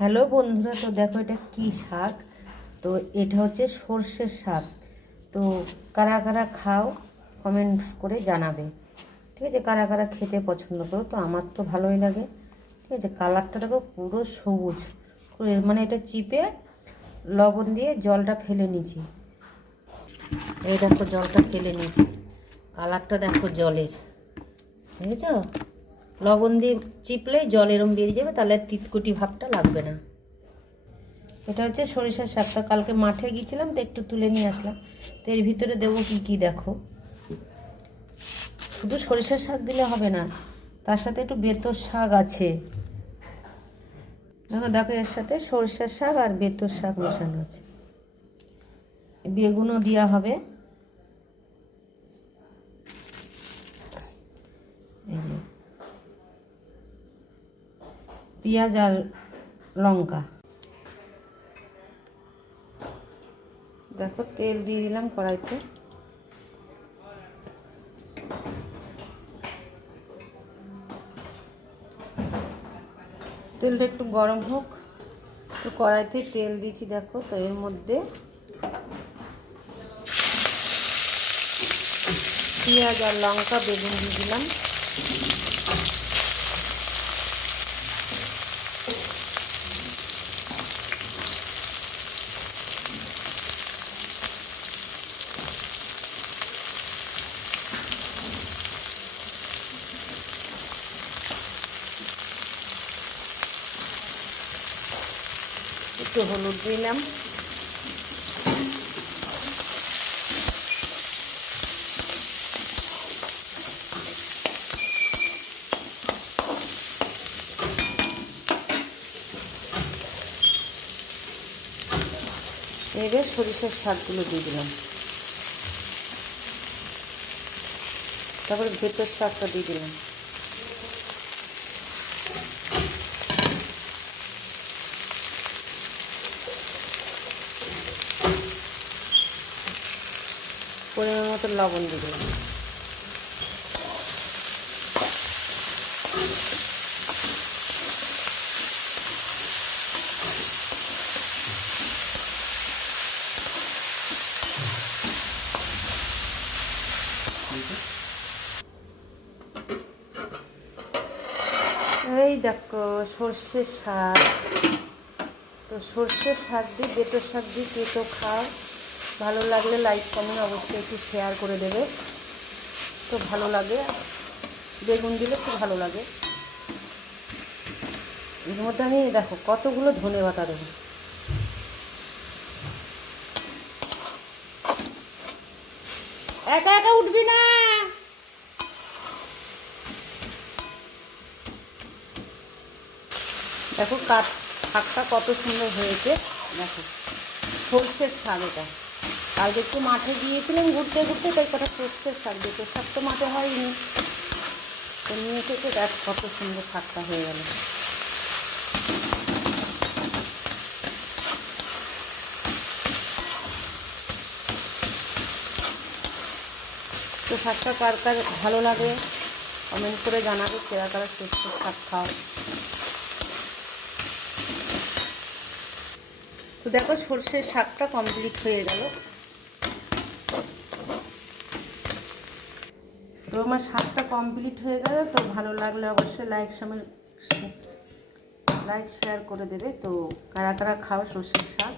Hello বন্ধুরা, তো দেখো এটা কি শাক? তো এটা হচ্ছে সর্ষের শাক। তো কারা কারা খাও কমেন্ট করে জানাবে। ঠিক আছে, কারা কারা খেতে পছন্দ করো, তো আমার তো ভালোই লাগে। ঠিক আছে, কালারটা দেখো পুরো সবুজ। মানে এটা চিপে লবণ দিয়ে জলটা ফেলে নিয়েছি। এই দেখো জলটা ফেলে নিয়েছি। কালারটা দেখো জলের। বুঝেছ? লবণ দিয়ে চিপলেই জল এরম বেরিয়ে যাবে, তাহলে তিতকুটি ভাবটা লাগবে না। এটা হচ্ছে সরিষার শাকটা কালকে মাঠে গিয়েছিলাম, তো একটু তুলে নিয়ে আসলাম। তো এর ভিতরে দেবো কি কি দেখো। শুধু সরিষার শাক দিলে হবে না, তার সাথে একটু বেতর শাক আছে। দেখো দেখো, এর সাথে সরিষার শাক আর বেতর শাক মেশানো আছে। বেগুনও দেওয়া হবে। এই যে পেঁয়াজ আর লঙ্কা। দেখো, তেল দিয়ে দিলাম কড়াইতে। তেলটা একটু গরম হোক। একটু কড়াইতে তেল দিয়েছি, দেখো, তো এর মধ্যে পেঁয়াজ আর লঙ্কা, বেগুন দিয়ে দিলাম। একটু হলুদ দিলাম। এবার সরিষার শাকগুলো দিয়ে দিলাম। তারপরে ভেতর শাকটা দিয়ে দিলাম। পরিমাণ মতো লবণ দিলাম। এই দেখো, সর্ষের শাক। তো সর্ষের শাক দিয়ে বেতর শাক দিয়ে তো খাও। ভালো লাগলে লাইক কমেন্ট অবশ্যই একটু শেয়ার করে দেবে। তো ভালো লাগে। বেগুন দিলে খুব ভালো লাগে। এর মধ্যে আমি, দেখো, কতগুলো ধনে পাতা দেবো। একা একা উঠবি না। দেখো কাঠ, শাকটা কত সুন্দর হয়েছে। দেখো, সর্ষের শাক এটা। কালকে একটু মাঠে গিয়েছিলাম ঘুরতে ঘুরতে, তাই কটা সর্ষের শাক দিতে শাক তো মাঠে হয়নি। তো নিয়ে এসেছে দেখ কত সুন্দর শাকটা হয়ে গেল। তো শাকটা কার কার ভালো লাগে? কমেন্ট করে জানাবে কেরা কারা সর্ষের শাক খাও। তো দেখো সর্ষের শাকটা কমপ্লিট হয়ে গেল। তো আমার শাকটা কমপ্লিট হয়ে গেল, তো ভালো লাগলে অবশ্যই লাইক সময় লাইক শেয়ার করে দেবে। তো কারা কারা খাও সর্ষের শাক?